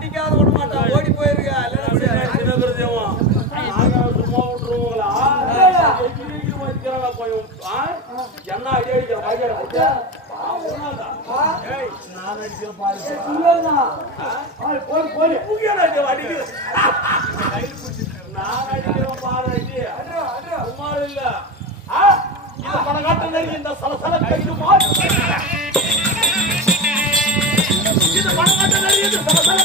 அடிக்காத விட மாட்டான் ஓடி போயிருக்க சும்மா விட்டுருவோங்களா என்ன அடி அடிக்கிற நான் அடிக்கிற பாரு சுமார் இல்ல இந்த பணக்காட்டு இந்த சலசல கையுமா இது பணக்காட்டு இது சலசல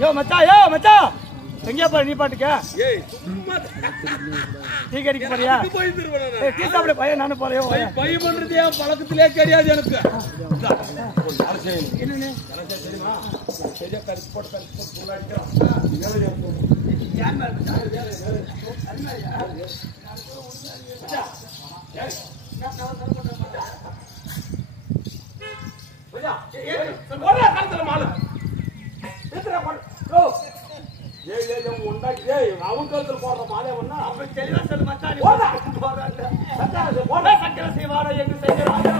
யோ மச்சான் எங்கயா போற நீ பாட்டுக்க டீ கடிக்க போறியா டீ சாப்பிட பையன் நானும் போறேன் பை பண்றது என் பழக்கத்திலே தெரியாது எனக்கு அவங்களுக்கு போடுற மாலை ஒண்ணா அப்ப தெளிவா சொல்லு மச்சான் சக்கர செய்வாரா என்று செய்கிறாங்க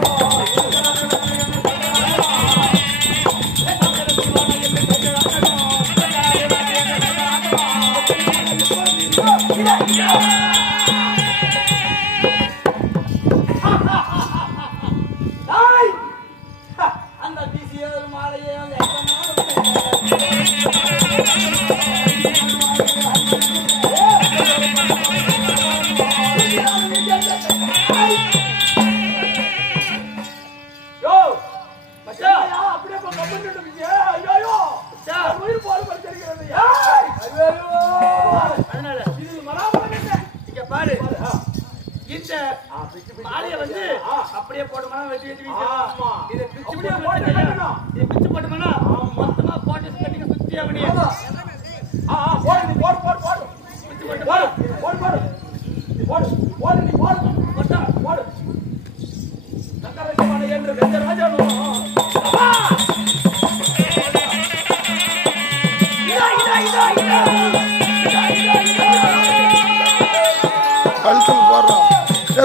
அந்த பிசிய மாலையே மாலையை வந்து அப்படியே போட்டோம்னா வெட்டி வெட்டி இதை பிச்சு போட்டோம்னா மொத்தமா போட்டு கட்டிக்க சுத்தி அப்படியே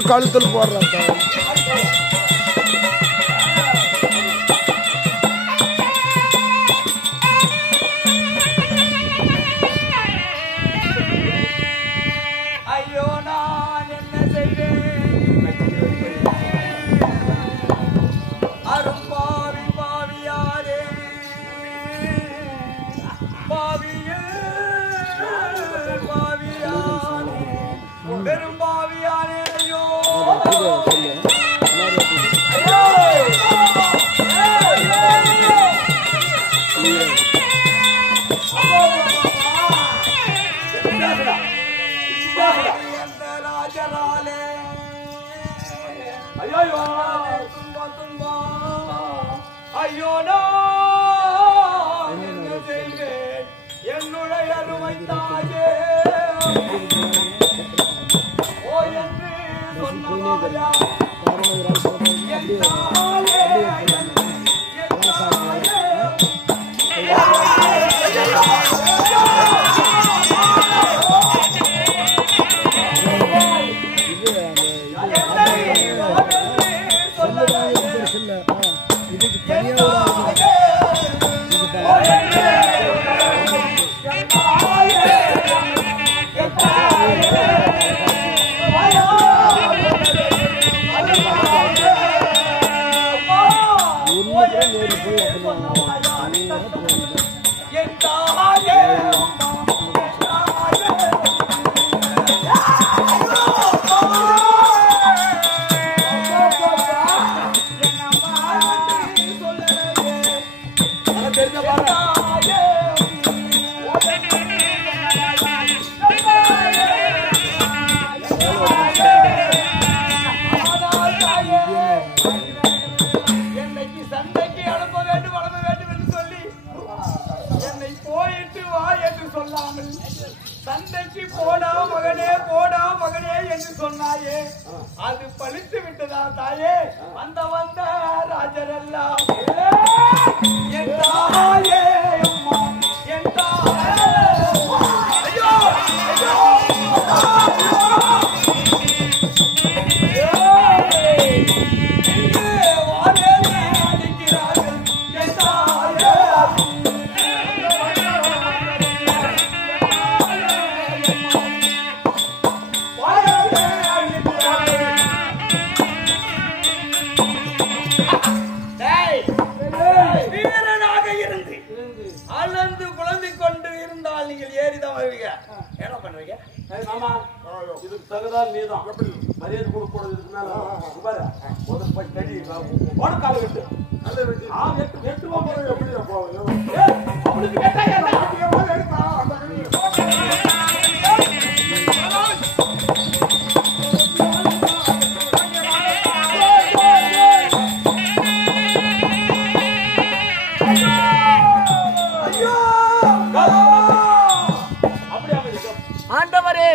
கழுத்தில் போடுறான் ஐயோ நான் என்ன செய்வேன் அரும்பாவி பாவியாரே பாவியே பாவியாரே பெரும் பாவியாரே ஐயோ ராஜராலே ஐயோ துன்பா ஐயோ நான் என்ன செய்வேன் என்னுடைய அருமை தாயே ஓ என்று சொன்னாயா என் தாயே சண்டைக்கு போடா மகனே என்று சொன்னாயே, அது பழித்து விட்டதா தாயே? வந்த ராஜரெல்லாம் தகுதான் நீதான் மரியாதை கொடுக்கூடாது இருக்குனால பாரு முதல் போய் தடி ஓட கால வெட்டு நல்ல வெட்டி வெட்டு எப்படி அவளுக்கு கேட்டா ஆண்டவரே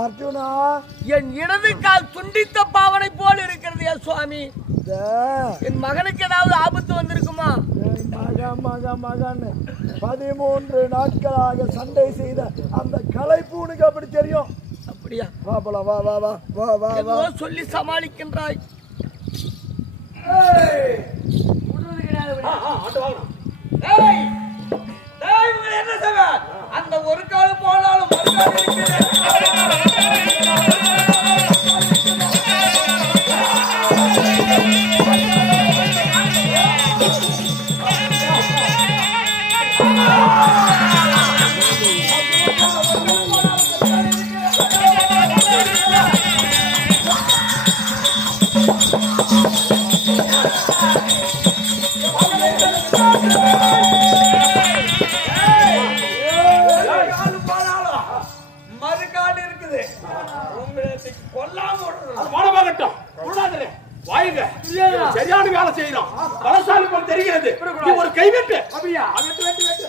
அர்ஜுனா, என் இடது கால் துண்டித்த பாவனை போல் இருக்கிறது என் சுவாமி. என் மகனுக்கு ஏதாவது ஆபத்து வந்திருக்குமா? மகன் 13 நாட்களாக சண்டை செய்த அந்த கலைப்பூனுக்கு அப்படி தெரியும். அப்படியா? வா போலாம், வா வா வா வா வா வா சொல்லி சமாளிக்கின்றாய். என்ன செய்வ? அந்த ஒரு கால் போனாலும் மறுகாடு இருக்குது. உங்களுக்கு கொல்லாம வாயுங்க சரியான வேலை செய்யணும். பலசாலி போல் தெரிகிறது. ஒரு கைவெட்டு அப்படியா? வெட்டு வெட்டு வெட்டு.